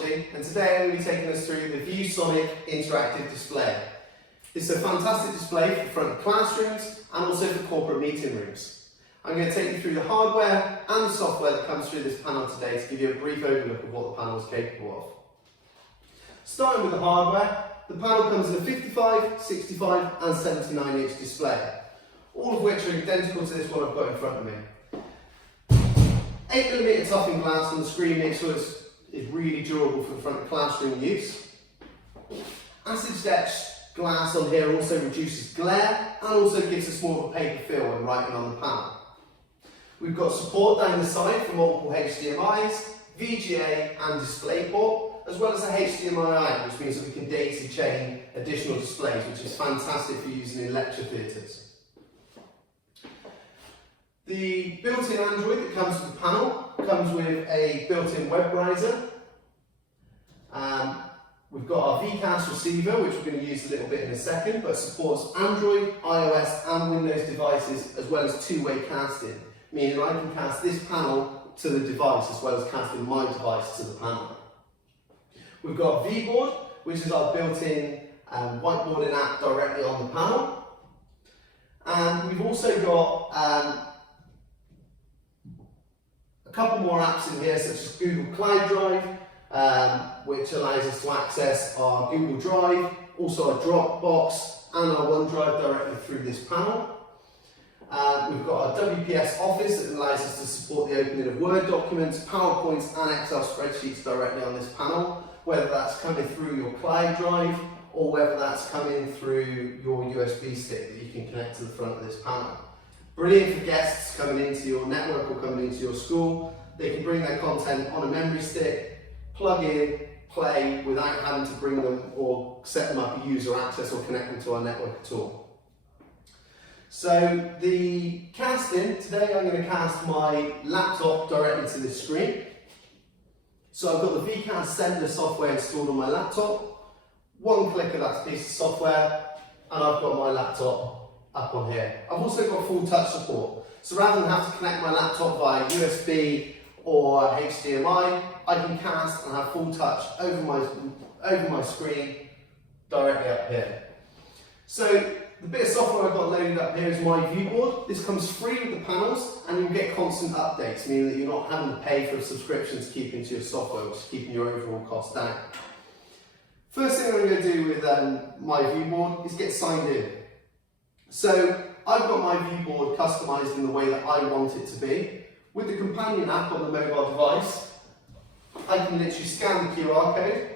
technology, and today I'm going to be taking us through the Viewsonic Interactive display. It's a fantastic display for front of classrooms and also for corporate meeting rooms. I'm going to take you through the hardware and the software that comes through this panel today to give you a brief overlook of what the panel is capable of. Starting with the hardware, the panel comes in a 55, 65 and 79-inch display, all of which are identical to this one I've got in front of me. 8mm toughened glass on the screen makes sure it's really durable for the front of classroom use. Acid etched glass on here also reduces glare and also gives us more of a paper feel when writing on the panel. We've got support down the side for multiple HDMIs, VGA and DisplayPort, as well as a HDMI out, which means that we can daisy chain additional displays, which is fantastic for using in lecture theatres. The built-in Android that comes with the panel comes with a built-in web browser. We've got our VCast receiver, which we're going to use a little bit in a second, but supports Android, iOS and Windows devices, as well as two-way casting, meaning I can cast this panel to the device as well as casting my device to the panel. We've got VBoard, which is our built-in whiteboarding app directly on the panel. And we've also got a couple more apps in here, such as Google Cloud Drive, which allows us to access our Google Drive, also our Dropbox and our OneDrive directly through this panel. We've got our WPS Office that allows us to support the opening of Word documents, PowerPoints and Excel spreadsheets directly on this panel, whether that's coming through your cloud drive or whether that's coming through your USB stick that you can connect to the front of this panel. Brilliant for guests coming into your network or coming into your school. They can bring their content on a memory stick, plug in, play without having to bring them or set them up a user access or connect them to our network at all. So the casting, today I'm going to cast my laptop directly to this screen. So I've got the VCast sender software installed on my laptop. One click of that piece of software and I've got my laptop up on here. I've also got full touch support. So rather than have to connect my laptop via USB or HDMI, I can cast and have full touch over my screen directly up here. So the bit of software I've got loaded up here is my Viewboard. This comes free with the panels and you'll get constant updates, meaning that you're not having to pay for a subscription to keep into your software, which is keeping your overall cost down. First thing I'm going to do with my Viewboard is get signed in. So I've got my Viewboard customized in the way that I want it to be. With the companion app on the mobile device, I can literally scan the QR code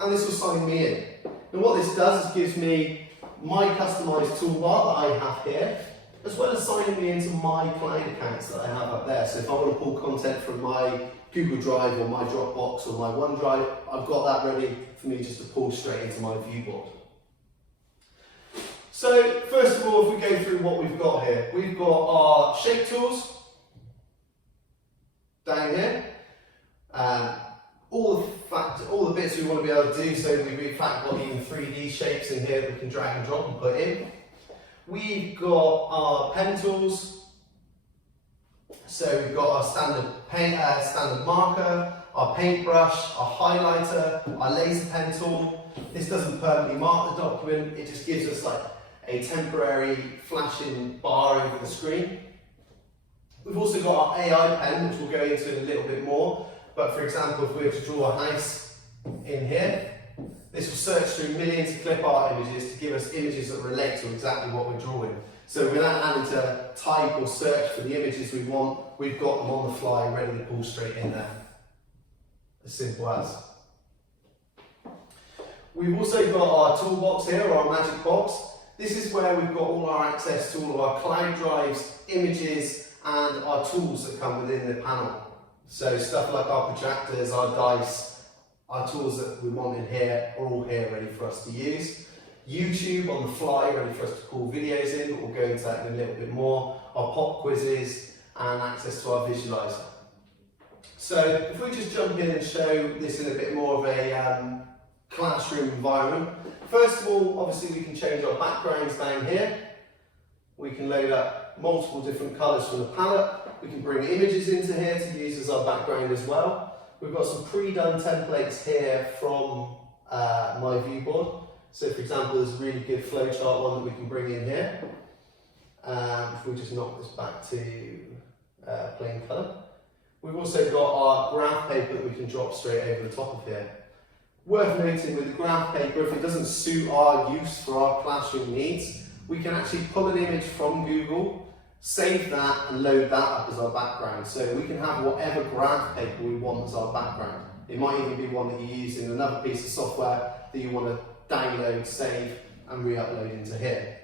and this will sign me in. And what this does is gives me my customized toolbar that I have here, as well as signing me into my cloud accounts that I have up there. So if I want to pull content from my Google Drive or my Dropbox or my OneDrive, I've got that ready for me just to pull straight into my Viewboard. So first of all, if we go through what we've got here, we've got our shape tools down here. All the bits we want to be able to do, so we've in fact got even 3D shapes in here that we can drag and drop and put in. We've got our pen tools. So we've got our standard marker, our paintbrush, our highlighter, our laser pen tool. This doesn't permanently mark the document, it just gives us like a temporary flashing bar over the screen. We've also got our AI pen, which we'll go into in a little bit more. But for example, if we were to draw a house in here, this will search through millions of clip art images to give us images that relate to exactly what we're drawing. So without having to type or search for the images we want, we've got them on the fly, ready to pull straight in there. As simple as. We've also got our toolbox here, or our magic box. This is where we've got all our access to all of our cloud drives, images, and our tools that come within the panel. So stuff like our projectors, our dice, our tools that we want in here are all here ready for us to use. YouTube on the fly, ready for us to pull videos in, but we'll go into that in a little bit more. Our pop quizzes and access to our visualizer. So if we just jump in and show this in a bit more of a classroom environment. First of all, obviously we can change our backgrounds down here. We can load up multiple different colours from the palette. We can bring images into here to use as our background as well. we've got some pre-done templates here from my view board. So for example, there's a really good flowchart one that we can bring in here. If we just knock this back to plain colour. We've also got our graph paper that we can drop straight over the top of here. Worth noting with the graph paper, if it doesn't suit our use for our classroom needs, we can actually pull an image from Google, save that and load that up as our background. So we can have whatever graph paper we want as our background. It might even be one that you use in another piece of software that you want to download, save and re-upload into here.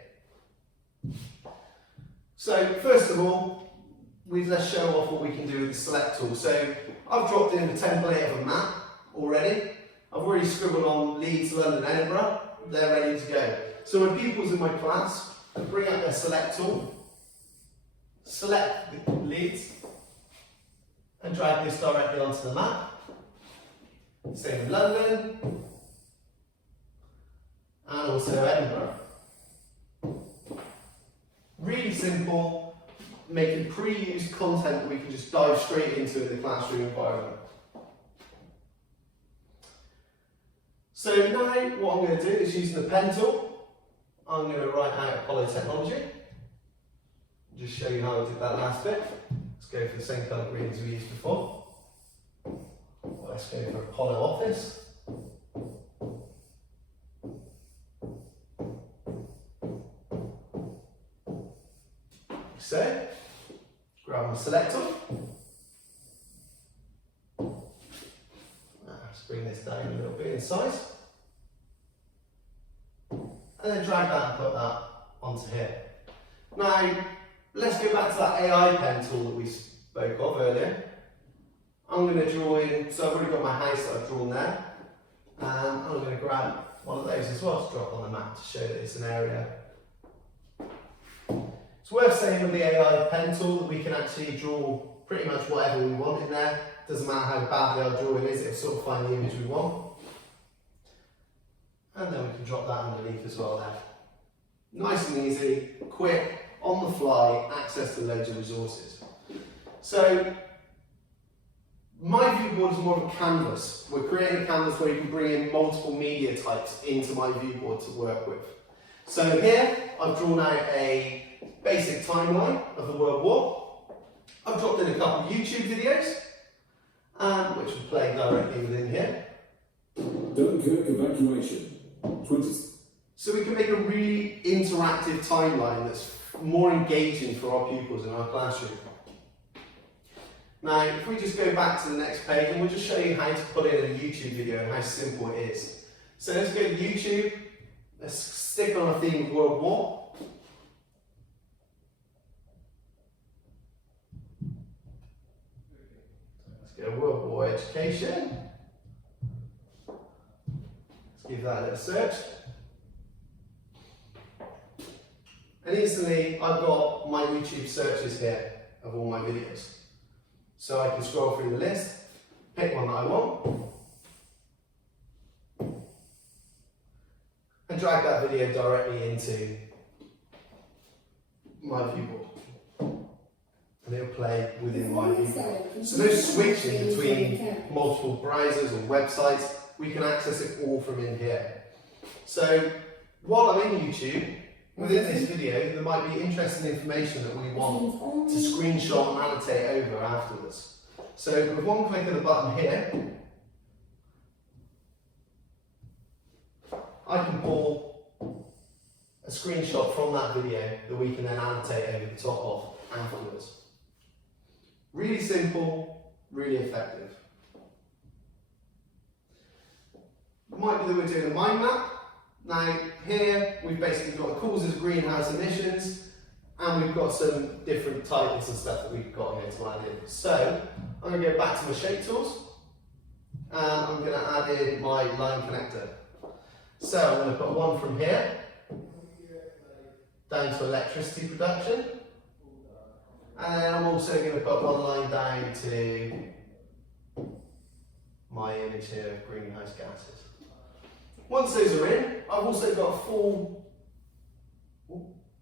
So first of all, let's show off what we can do with the select tool. So I've dropped in the template of a map already. I've already scribbled on Leeds, London, Edinburgh. They're ready to go. So when pupils in my class bring up their select tool, select the Leeds and drag this directly onto the map. Same with London and also Edinburgh. Really simple, making pre-used content that we can just dive straight into in the classroom environment. So now what I'm going to do is using the pen tool, I'm going to write out Apollo Technology. Just show you how I did that last bit. Let's go for the same colour green as we used before. Let's go for Apollo Office. So, grab my selector. Let's bring this down a little bit in size. And then drag that and put that onto here. Now, let's go back to that AI pen tool that we spoke of earlier. I'm going to draw in, so I've already got my house that I've drawn there. And I'm going to grab one of those as well to drop on the map to show that it's an area. It's worth saying with the AI pen tool that we can actually draw pretty much whatever we want in there. Doesn't matter how badly our drawing is, it'll sort of find the image we want. And then we can drop that underneath as well there. Nice and easy, quick, on the fly, access to loads of resources. So, my view board is more of a canvas. We're creating a canvas where you can bring in multiple media types into my view board to work with. So here, I've drawn out a basic timeline of the World War. I've dropped in a couple of YouTube videos, which will play directly within here. Dunkirk evacuation. 20. So we can make a really interactive timeline that's more engaging for our pupils in our classroom. Now, if we just go back to the next page, and we'll just show you how to put in a YouTube video and how simple it is. So let's go to YouTube. Let's stick on a theme of World War. Let's go World War Education. Let's give that a little search. And instantly, I've got my YouTube searches here of all my videos. So I can scroll through the list, pick one that I want, and drag that video directly into my viewboard. And it'll play within my viewboard. So no switching between multiple browsers or websites, we can access it all from in here. So while I'm in YouTube, within this video, there might be interesting information that we want to screenshot and annotate over afterwards. So with one click of the button here, I can pull a screenshot from that video that we can then annotate over the top of afterwards. Really simple, really effective. It might be that we're doing a mind map. Now here we've basically got the causes of greenhouse emissions and we've got some different titles and stuff that we've got here to add in. So I'm going to go back to my shape tools and I'm going to add in my line connector. So I'm going to put one from here down to electricity production, and then I'm also going to put one line down to my image here of greenhouse gases. Once those are in, I've also got full,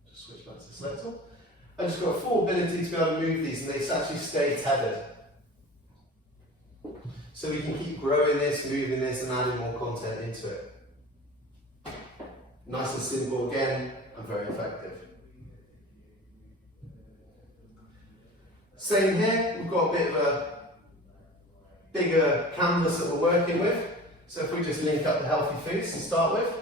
just switch back to the select tool. I've just got full ability to be able to move these and they actually stay tethered. so we can keep growing this, moving this and adding more content into it. Nice and simple again, and very effective. Same here, we've got a bit of a bigger canvas that we're working with. So if we just link up the healthy foods to start with.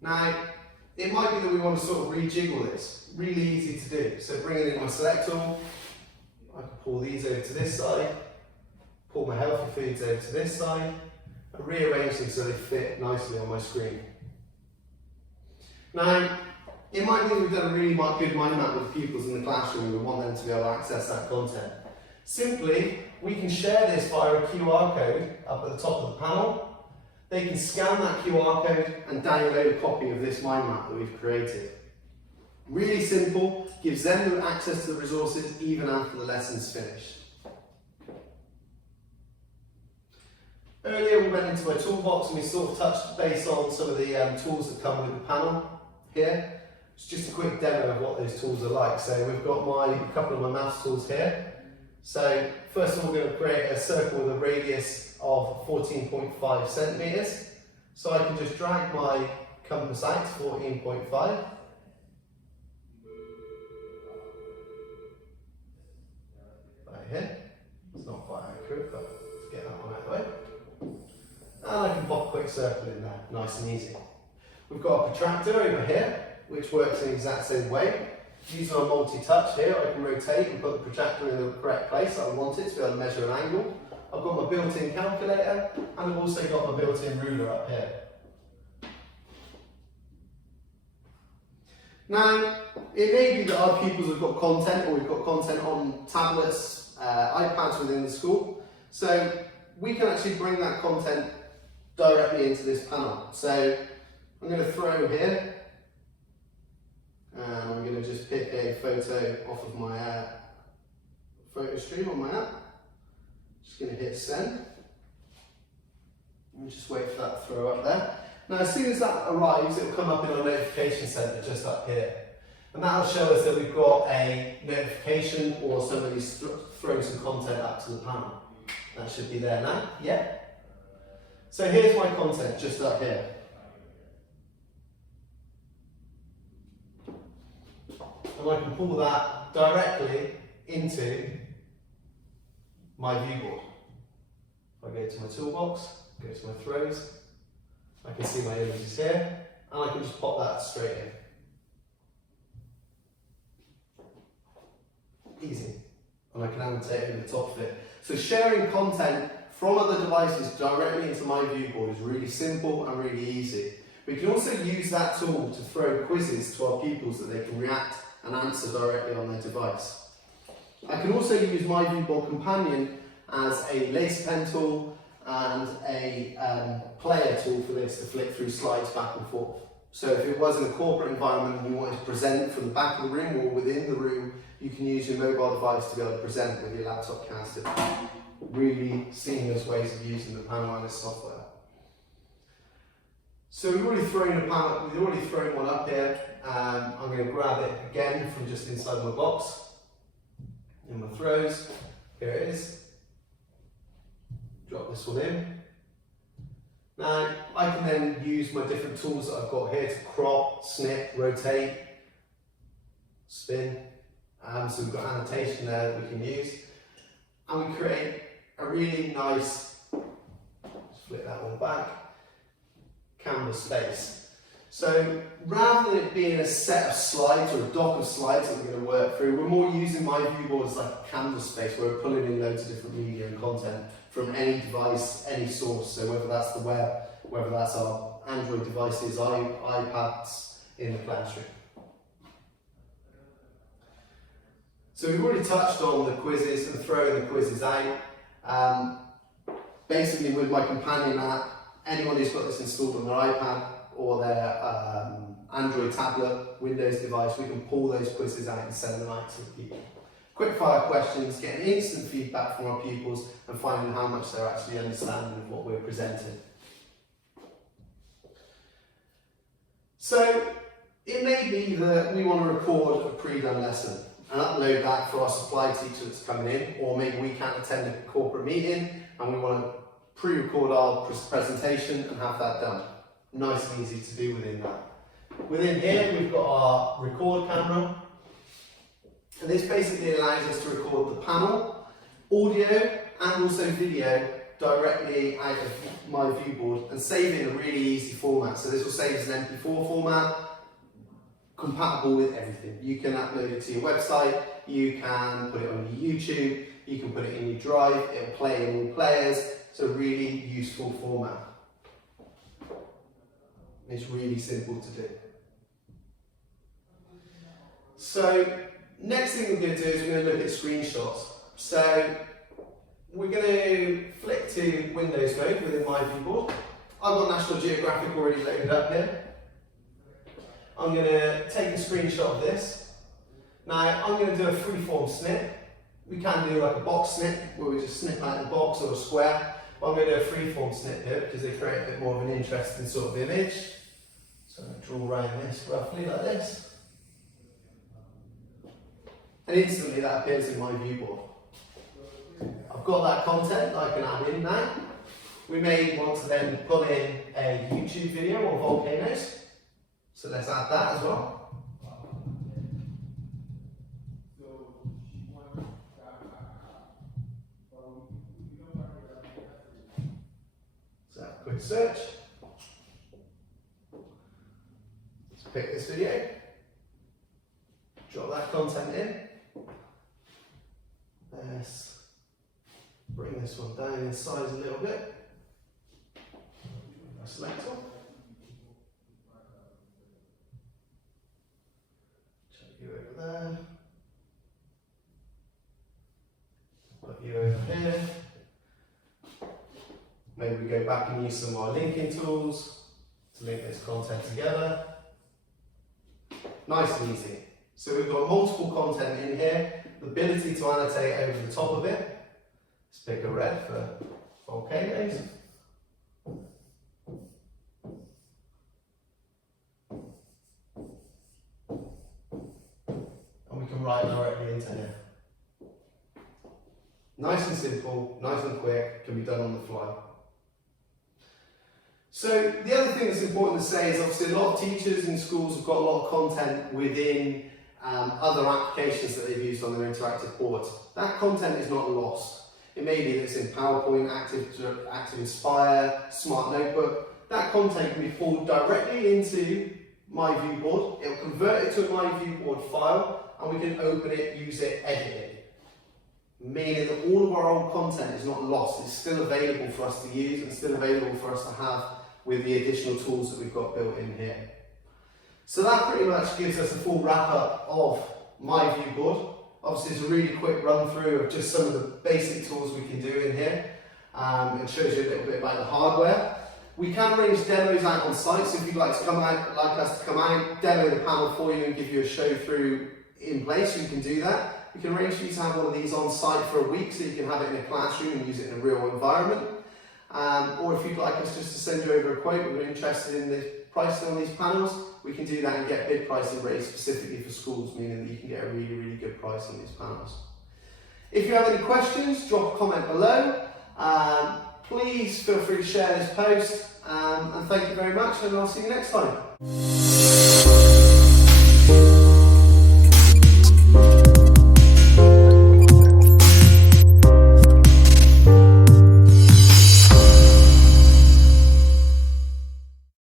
Now, it might be that we want to sort of rejiggle this. Really easy to do. So bringing in my select tool, I can pull these over to this side, pull my healthy foods over to this side, and rearrange them so they fit nicely on my screen. Now, it might be we've done a really good mind map with pupils in the classroom and we want them to be able to access that content. Simply, we can share this via a QR code up at the top of the panel. They can scan that QR code and download a copy of this mind map that we've created. Really simple, gives them access to the resources even after the lesson's finished. Earlier we went into our toolbox and we sort of touched base on some of the tools that come with the panel here. It's just a quick demo of what those tools are like. So we've got a couple of my maths tools here. So first of all, we're going to create a circle with a radius of 14.5 centimetres. So I can just drag my compass out to 14.5. Right here. It's not quite accurate, but let's get that one out of the way. And I can pop a quick circle in there, nice and easy. We've got a protractor over here, which works in the exact same way. Using our multi-touch here, I can rotate and put the protractor in the correct place that I want it to be able to measure an angle. I've got my built-in calculator, and I've also got my built-in ruler up here. Now, it may be that our pupils have got content, or we've got content on tablets, iPads within the school, so we can actually bring that content directly into this panel. So I'm going to throw here, and I'm going to just pick a photo off of my photo stream on my app. Just going to hit send. And just wait for that to throw up there. Now, as soon as that arrives, it will come up in our notification center just up here. And that will show us that we've got a notification or somebody's thrown some content up to the panel. That should be there now. Yeah. So here's my content just up here. And I can pull that directly into my viewboard. If I go to my toolbox, go to my throws, I can see my images here, and I can just pop that straight in. Easy. And I can annotate over the top of it. So sharing content from other devices directly into my viewboard is really simple and really easy. We can also use that tool to throw quizzes to our pupils that they can react and answer directly on their device. I can also use my viewboard companion as a lace pen tool and a player tool for this to flick through slides back and forth. So if it was in a corporate environment and you wanted to present from the back of the room or within the room, you can use your mobile device to be able to present with your laptop caster. Really seamless ways of using the panel and its software. So we've already thrown one up here. I'm going to grab it again from just inside my box. In my throws, here it is. Drop this one in. Now I can then use my different tools that I've got here to crop, snip, rotate, spin. So we've got annotation there that we can use. And we create a really nice, just flip that one back, canvas space. So rather than it being a set of slides or a dock of slides that we're going to work through, we're more using my viewboard as like a canvas space where we're pulling in loads of different media and content from any device, any source. So whether that's the web, whether that's our Android devices, iPads in the classroom. So we've already touched on the quizzes and throwing the quizzes out. Basically with my companion app, anyone who's got this installed on their iPad or their Android tablet, Windows device, we can pull those quizzes out and send them out to the people. Quick fire questions, getting instant feedback from our pupils and finding how much they're actually understanding of what we're presenting. So It may be that we want to record a pre-done lesson and upload that for our supply teacher that's coming in, or maybe we can't attend a corporate meeting and we want to pre-record our presentation and have that done. Nice and easy to do within that. Within here we've got our record camera, and this basically allows us to record the panel, audio and also video directly out of my viewboard and save in a really easy format. So this will save as an MP4 format, compatible with everything. You can upload it to your website, you can put it on your YouTube, you can put it in your drive, it'll play in all players. It's a really useful format. It's really simple to do. So next thing we're going to do is we're going to look at screenshots. So we're going to flick to Windows mode within my viewboard. I've got National Geographic already loaded up here. I'm going to take a screenshot of this. Now I'm going to do a freeform snip. We can do like a box snip where we just snip out the box or a square. But I'm going to do a freeform snip here because they create a bit more of an interesting sort of image. So I'm going to draw around this roughly like this. And instantly that appears in my viewboard. I've got that content that I can add in now. We may want to then pull in a YouTube video on volcanoes. So let's add that as well. So quick search. Let's pick this video. Drop that content in. Let's bring this one down in size a little bit. I select one. Chuck you over there. Put you over here. Maybe we go back and use some of our linking tools to link this content together. Nice and easy. So we've got multiple content in here, the ability to annotate over the top of it. Let's pick a red for volcanoes. And we can write directly into here. Nice and simple, nice and quick, can be done on the fly. So the other thing that's important to say is obviously a lot of teachers in schools have got a lot of content within other applications that they've used on their interactive boards. That content is not lost. It may be that it's in PowerPoint, Active Inspire, Smart Notebook. That content can be pulled directly into my viewboard. It will convert it to a my viewboard file and we can open it, use it, edit it. Meaning that all of our old content is not lost. It's still available for us to use and still available for us to have with the additional tools that we've got built in here. So that pretty much gives us a full wrap up of my viewboard. Obviously it's a really quick run through of just some of the basic tools we can do in here. It shows you a little bit about the hardware. We can arrange demos out on site, so if you'd like to come out, like us to come out, demo the panel for you and give you a show through in place, you can do that. We can arrange for you to have one of these on site for a week so you can have it in a classroom and use it in a real environment. Or if you'd like us just to send you over a quote, we're interested in the pricing on these panels, we can do that and get bid pricing raised specifically for schools, meaning that you can get a really, really good price on these panels. If you have any questions, drop a comment below. Please feel free to share this post, and thank you very much, and I'll see you next time.